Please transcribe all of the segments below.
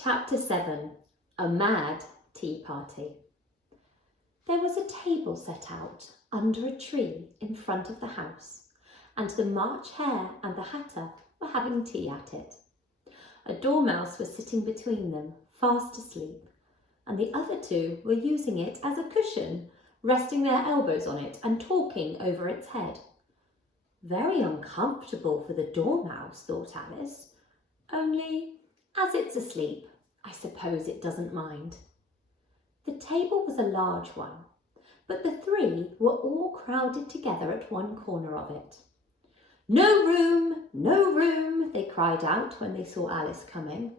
Chapter 7. A Mad Tea Party. There was a table set out under a tree in front of the house, and the March Hare and the Hatter were having tea at it. A dormouse was sitting between them, fast asleep, and the other two were using it as a cushion, resting their elbows on it and talking over its head. Very uncomfortable for the dormouse, thought Alice, only as it's asleep, I suppose it doesn't mind. The table was a large one, but the three were all crowded together at one corner of it. No room, they cried out when they saw Alice coming.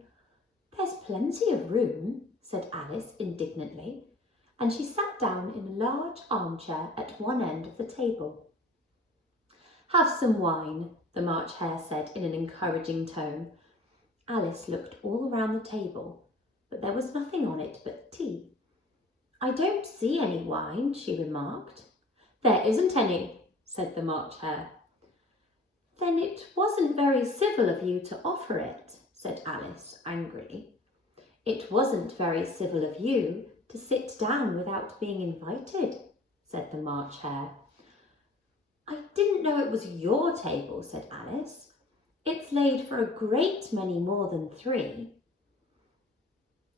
There's plenty of room, said Alice indignantly, and she sat down in a large armchair at one end of the table. Have some wine, the March Hare said in an encouraging tone. Alice looked all around the table, but there was nothing on it but tea. I don't see any wine, she remarked. There isn't any, said the March Hare. Then it wasn't very civil of you to offer it, said Alice angrily. It wasn't very civil of you to sit down without being invited, said the March Hare. I didn't know it was your table, said Alice. It's laid for a great many more than 3.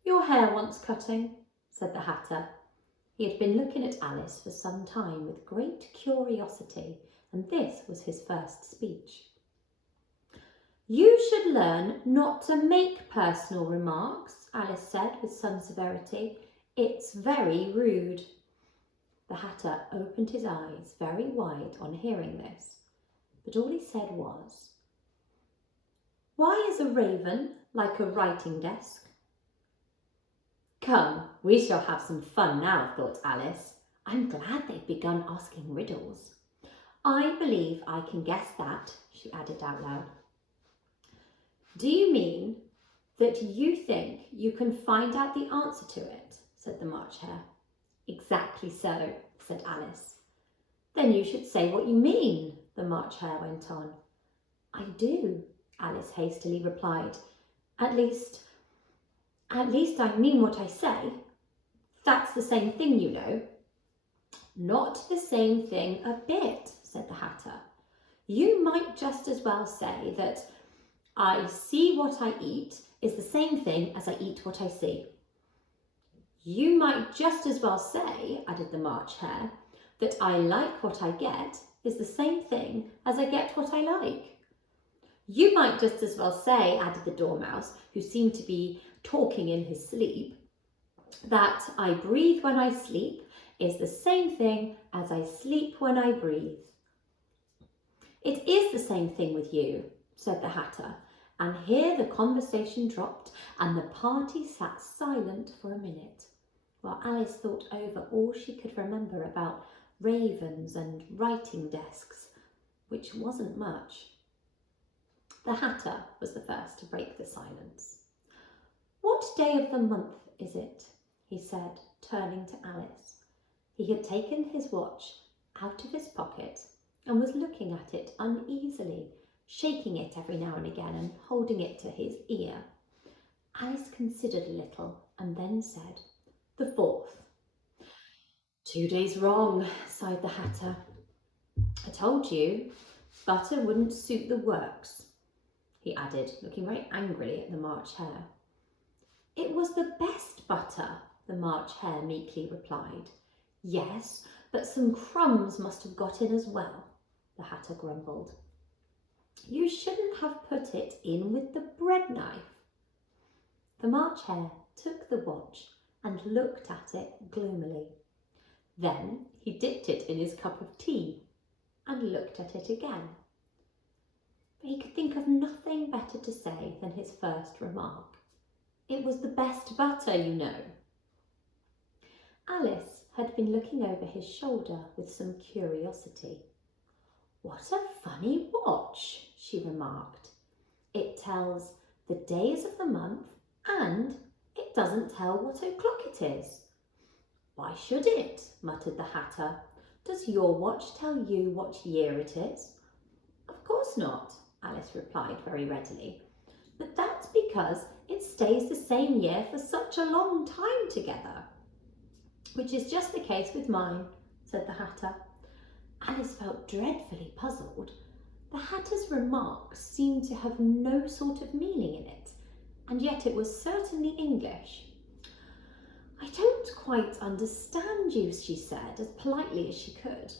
Your hair wants cutting, said the Hatter. He had been looking at Alice for some time with great curiosity, and this was his first speech. You should learn not to make personal remarks, Alice said with some severity. It's very rude. The Hatter opened his eyes very wide on hearing this, but all he said was, Why is a raven like a writing desk? Come, we shall have some fun now, thought Alice. I'm glad they've begun asking riddles. I believe I can guess that, she added out loud. Do you mean that you think you can find out the answer to it? Said the March Hare. Exactly so, said Alice. Then you should say what you mean, the March Hare went on. I do, Alice hastily replied. At least I mean what I say. That's the same thing, you know. Not the same thing a bit, said the Hatter. You might just as well say that I see what I eat is the same thing as I eat what I see. You might just as well say, added the March Hare, that I like what I get is the same thing as I get what I like. You might just as well say, added the Dormouse, who seemed to be talking in his sleep, that I breathe when I sleep is the same thing as I sleep when I breathe. It is the same thing with you, said the Hatter, and here the conversation dropped and the party sat silent for a minute, while Alice thought over all she could remember about ravens and writing desks, which wasn't much. The Hatter was the first to break the silence. What day of the month is it? He said, turning to Alice. He had taken his watch out of his pocket and was looking at it uneasily, shaking it every now and again and holding it to his ear. Alice considered a little and then said, The 4th. 2 days wrong, sighed the Hatter. I told you, butter wouldn't suit the works, he added, looking very angrily at the March Hare. It was the best butter, the March Hare meekly replied. Yes, but some crumbs must have got in as well, the Hatter grumbled. You shouldn't have put it in with the bread knife. The March Hare took the watch and looked at it gloomily. Then he dipped it in his cup of tea and looked at it again. But he could think of nothing better to say than his first remark. It was the best butter, you know. Alice had been looking over his shoulder with some curiosity. What a funny watch, she remarked. It tells the days of the month and it doesn't tell what o'clock it is. Why should it? Muttered the Hatter. Does your watch tell you what year it is? Of course not, Alice replied very readily. But that's because it's stays the same year for such a long time together. Which is just the case with mine, said the Hatter. Alice felt dreadfully puzzled. The Hatter's remark seemed to have no sort of meaning in it, and yet it was certainly English. I don't quite understand you, she said, as politely as she could.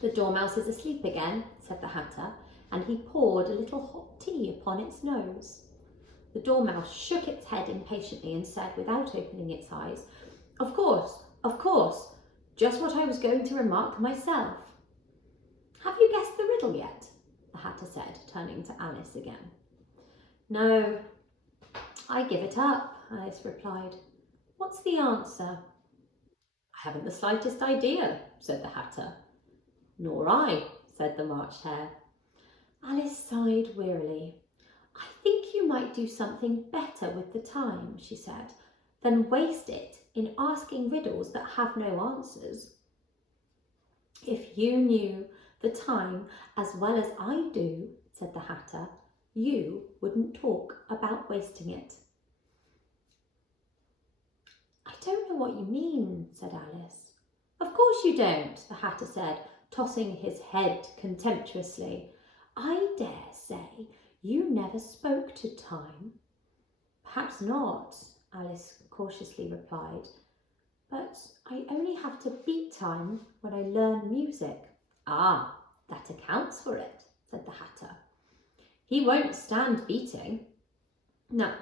The Dormouse is asleep again, said the Hatter, and he poured a little hot tea upon its nose. The Dormouse shook its head impatiently and said, without opening its eyes, of course, just what I was going to remark myself. Have you guessed the riddle yet? The Hatter said, turning to Alice again. No, I give it up, Alice replied. What's the answer? I haven't the slightest idea, said the Hatter. Nor I, said the March Hare. Alice sighed wearily. I think you might do something better with the time, she said, than waste it in asking riddles that have no answers. If you knew the time as well as I do, said the Hatter, you wouldn't talk about wasting it. I don't know what you mean, said Alice. Of course you don't, the Hatter said, tossing his head contemptuously. I dare say you never spoke to time. Perhaps not, Alice cautiously replied, but I only have to beat time when I learn music. Ah, that accounts for it, said the Hatter. He won't stand beating. Now,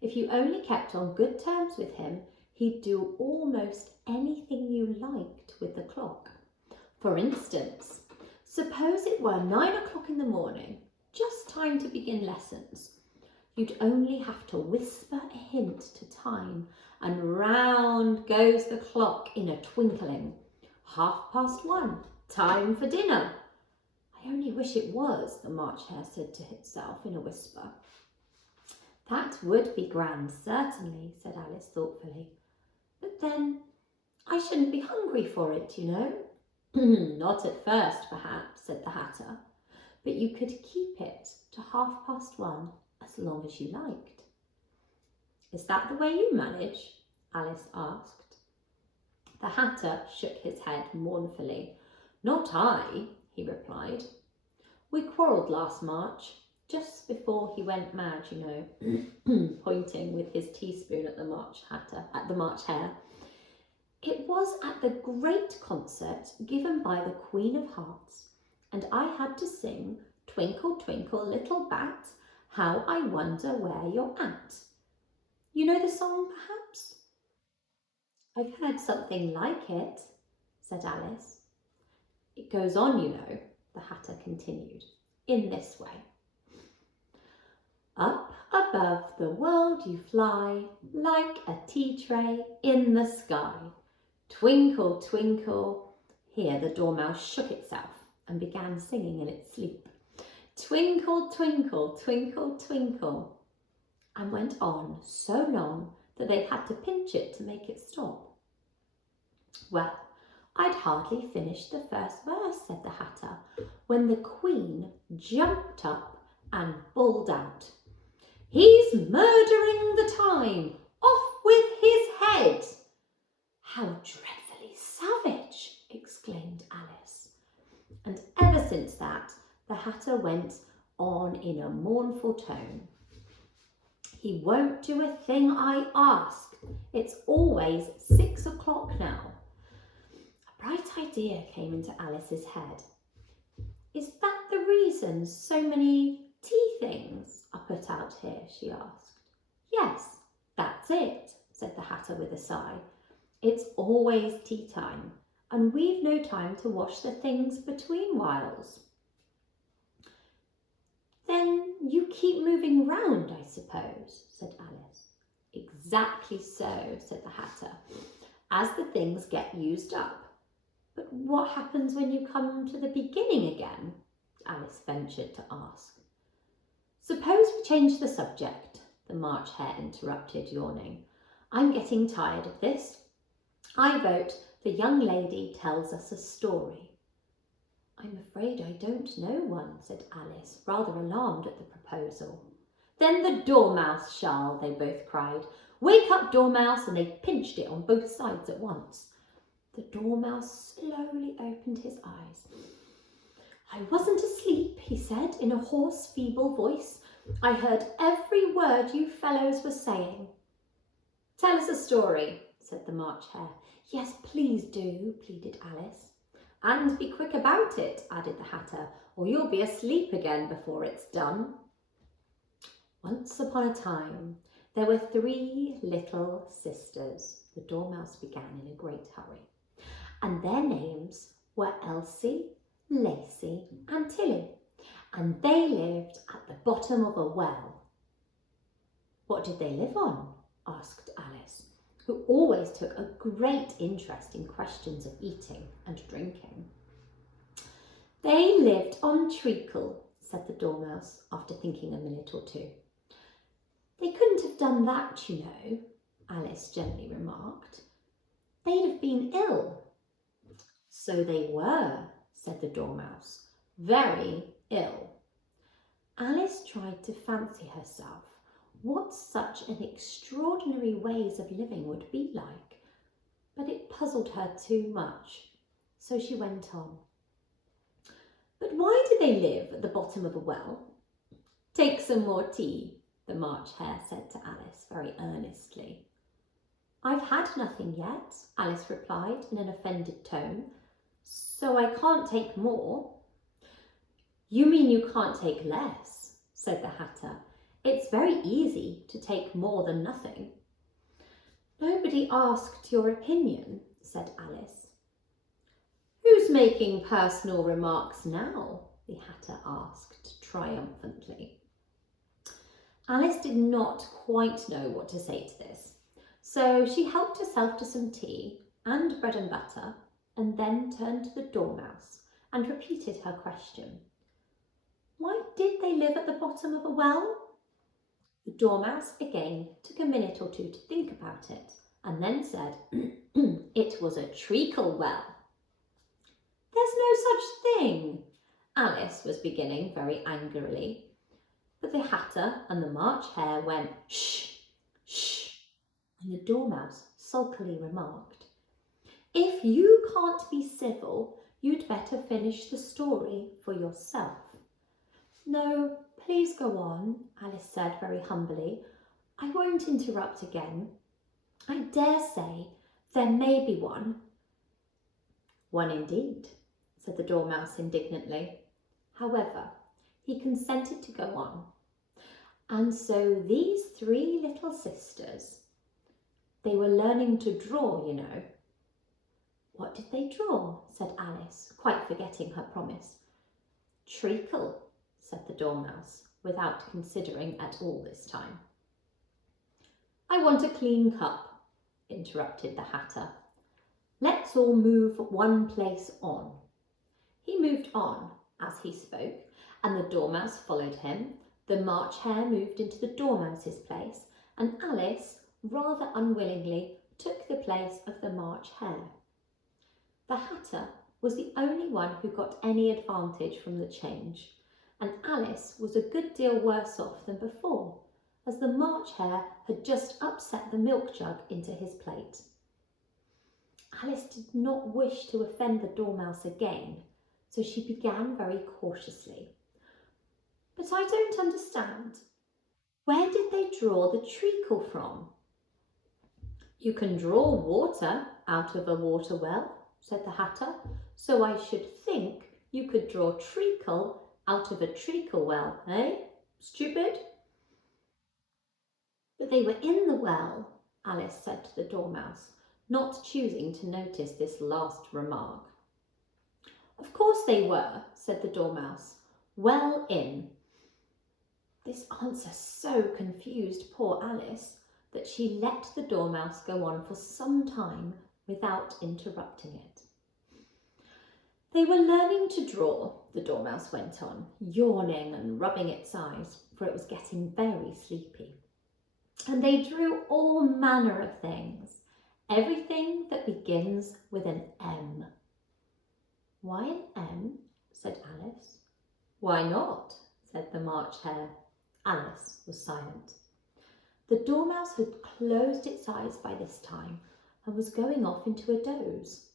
if you only kept on good terms with him, he'd do almost anything you liked with the clock. For instance, suppose it were 9 o'clock in the morning, just time to begin lessons. You'd only have to whisper a hint to time, and round goes the clock in a twinkling. 1:30, time for dinner. I only wish it was, the March Hare said to itself in a whisper. That would be grand, certainly, said Alice thoughtfully. But then I shouldn't be hungry for it, you know. Not at first, perhaps, said the Hatter, but you could keep it to 1:30 as long as you liked. Is that the way you manage? Alice asked. The Hatter shook his head mournfully. Not I, he replied. We quarrelled last March, just before he went mad, you know, pointing with his teaspoon at the March Hare. It was at the great concert given by the Queen of Hearts, and I had to sing Twinkle, Twinkle, Little Bat, How I Wonder Where You're At. You know the song, perhaps? I've heard something like it, said Alice. It goes on, you know, the Hatter continued, in this way. Up above the world you fly, like a tea tray in the sky. Twinkle, twinkle. Here the Dormouse shook itself and began singing in its sleep. Twinkle, twinkle, twinkle, twinkle. And went on so long that they had to pinch it to make it stop. Well, I'd hardly finished the first verse, said the Hatter, when the Queen jumped up and bawled out, He's murdering the time! Off with his head! How dreadfully savage! Exclaimed Alice. And ever since that, the Hatter went on in a mournful tone. He won't do a thing I ask. It's always 6 o'clock now. A bright idea came into Alice's head. Is that the reason so many tea things are put out here? She asked. Yes, that's it, said the Hatter with a sigh. It's always tea time, and we've no time to wash the things between whiles. Then you keep moving round, I suppose, said Alice. Exactly so, said the Hatter, as the things get used up. But what happens when you come to the beginning again? Alice ventured to ask. Suppose we change the subject, the March Hare interrupted, yawning. I'm getting tired of this. I vote the young lady tells us a story. I'm afraid I don't know one, said Alice, rather alarmed at the proposal. Then the Dormouse shall, they both cried. Wake up, Dormouse, and they pinched it on both sides at once. The Dormouse slowly opened his eyes. I wasn't asleep, he said in a hoarse, feeble voice. I heard every word you fellows were saying. Tell us a story, said the March Hare. Yes, please do, pleaded Alice. And be quick about it, added the Hatter, or you'll be asleep again before it's done. Once upon a time, there were 3 little sisters, the Dormouse began in a great hurry, and their names were Elsie, Lacey and Tilly, and they lived at the bottom of a well. What did they live on? Asked Alice, who always took a great interest in questions of eating and drinking. They lived on treacle, said the Dormouse after thinking a minute or two. They couldn't have done that, you know, Alice gently remarked. They'd have been ill. So they were, said the Dormouse, very ill. Alice tried to fancy herself what such an extraordinary ways of living would be like, but it puzzled her too much, so she went on. But why do they live at the bottom of a well? Take some more tea, the March Hare said to Alice very earnestly. I've had nothing yet, Alice replied in an offended tone, so I can't take more. You mean you can't take less, said the Hatter. It's very easy to take more than nothing. Nobody asked your opinion, said Alice. Who's making personal remarks now? The Hatter asked triumphantly. Alice did not quite know what to say to this, so she helped herself to some tea and bread and butter, and then turned to the Dormouse and repeated her question. Why did they live at the bottom of a well? The Dormouse again took a minute or two to think about it, and then said, It was a treacle well. There's no such thing, Alice was beginning very angrily, but the Hatter and the March Hare went, Shh, shh, and the Dormouse sulkily remarked, If you can't be civil, you'd better finish the story for yourself. No, please go on, Alice said very humbly. I won't interrupt again. I dare say there may be one. One indeed, said the Dormouse indignantly. However, he consented to go on. And so these 3 little sisters, they were learning to draw, you know. What did they draw? Said Alice, quite forgetting her promise. Treacle, said the Dormouse, without considering at all this time. I want a clean cup, interrupted the Hatter. Let's all move one place on. He moved on as he spoke, and the Dormouse followed him. The March Hare moved into the Dormouse's place, and Alice, rather unwillingly, took the place of the March Hare. The Hatter was the only one who got any advantage from the change, and Alice was a good deal worse off than before, as the March Hare had just upset the milk jug into his plate. Alice did not wish to offend the Dormouse again, so she began very cautiously. But I don't understand. Where did they draw the treacle from? You can draw water out of a water well, said the Hatter, so I should think you could draw treacle out of a treacle well, eh? Stupid? But they were in the well, Alice said to the Dormouse, not choosing to notice this last remark. Of course they were, said the Dormouse, well in. This answer so confused poor Alice that she let the Dormouse go on for some time without interrupting it. They were learning to draw, the Dormouse went on, yawning and rubbing its eyes, for it was getting very sleepy. And they drew all manner of things, everything that begins with an M. Why an M? Said Alice. Why not? Said the March Hare. Alice was silent. The Dormouse had closed its eyes by this time and was going off into a doze.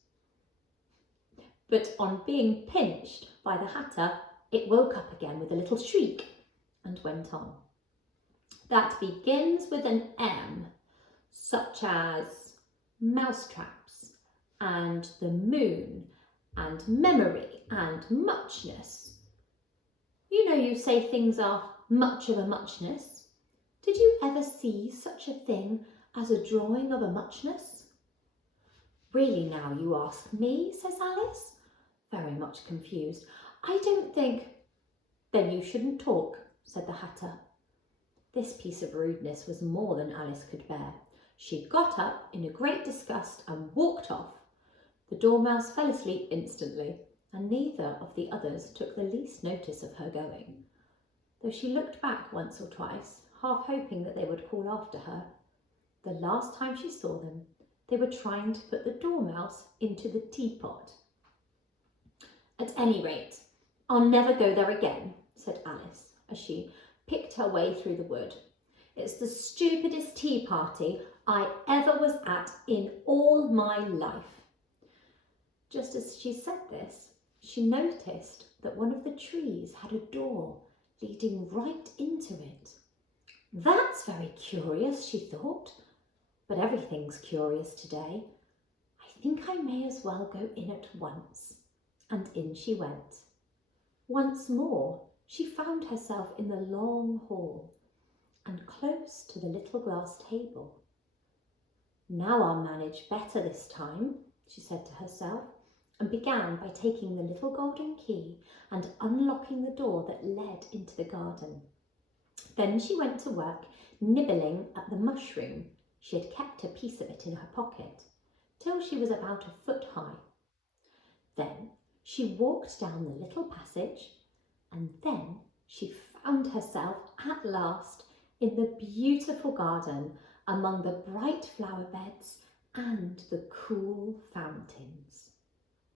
But on being pinched by the Hatter, it woke up again with a little shriek and went on. That begins with an M, such as mousetraps and the moon and memory and muchness. You know you say things are much of a muchness. Did you ever see such a thing as a drawing of a muchness? Really now you ask me, says Alice, very much confused. I don't think. Then you shouldn't talk, said the Hatter. This piece of rudeness was more than Alice could bear. She got up in a great disgust and walked off. The Dormouse fell asleep instantly, and neither of the others took the least notice of her going, though she looked back once or twice, half hoping that they would call after her. The last time she saw them, they were trying to put the Dormouse into the teapot. At any rate, I'll never go there again, said Alice, as she picked her way through the wood. It's the stupidest tea party I ever was at in all my life. Just as she said this, she noticed that one of the trees had a door leading right into it. That's very curious, she thought, but everything's curious today. I think I may as well go in at once. And in she went. Once more, she found herself in the long hall and close to the little glass table. Now I'll manage better this time, she said to herself, and began by taking the little golden key and unlocking the door that led into the garden. Then she went to work nibbling at the mushroom. She had kept a piece of it in her pocket till she was about a foot high. Then she walked down the little passage, and then she found herself at last in the beautiful garden among the bright flower beds and the cool fountains.